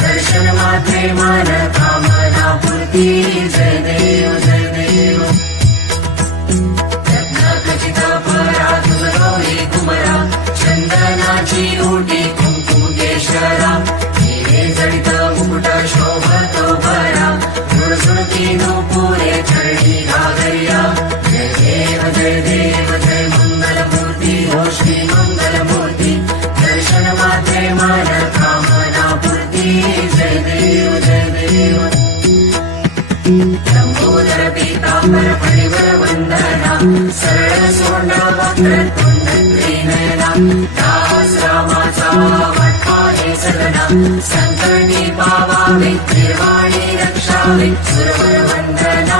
दर्शन मात्रे मान कामना पूर्ती घागरिया जय देव जय देव जय श्री मंगलमूर्ती दर्शन मात्रे मन कामना पूर्ती जय देव। जय देव लंबोदर पीतांबर परिवर वंदना सरळ सोंड वक्रतुंड त्रिनयना दास रामाचा वटकाने सदना संकटी पावावे निर्वाणी रक्षावे। सुरवर